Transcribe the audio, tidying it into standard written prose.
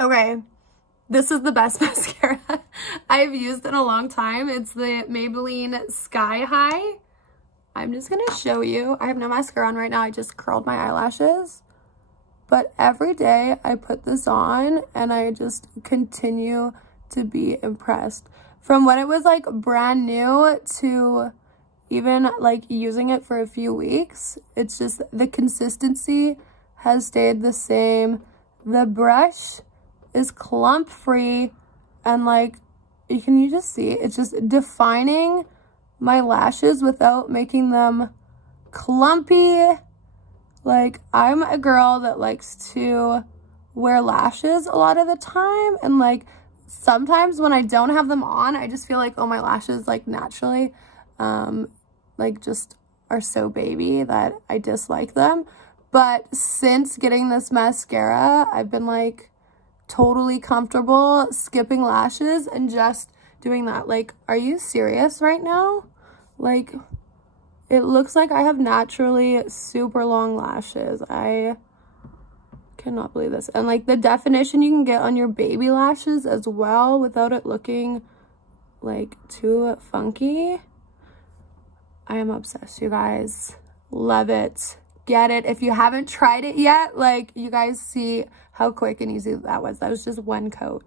Okay, this is the best mascara I've used in a long time. It's the Maybelline Sky High. I'm just gonna show you. I have no mascara on right now. I just curled my eyelashes. But every day I put this on and I just continue to be impressed. From when it was like brand new to even like using it for a few weeks, it's just the consistency has stayed the same. The brush is clump free and like you just see it's just defining my lashes without making them clumpy. Like, I'm a girl that likes to wear lashes a lot of the time, and like sometimes when I don't have them on, I just feel like, oh, my lashes like naturally like just are so baby that I dislike them. But since getting this mascara, I've been like totally comfortable skipping lashes and just doing that. Like, are you serious right now? Like, it looks like I have naturally super long lashes. I cannot believe this. And like the definition you can get on your baby lashes as well without it looking like too funky. I am obsessed, you guys. Love it. Get it. If you haven't tried it yet, like, you guys see how quick and easy that was. That was just one coat.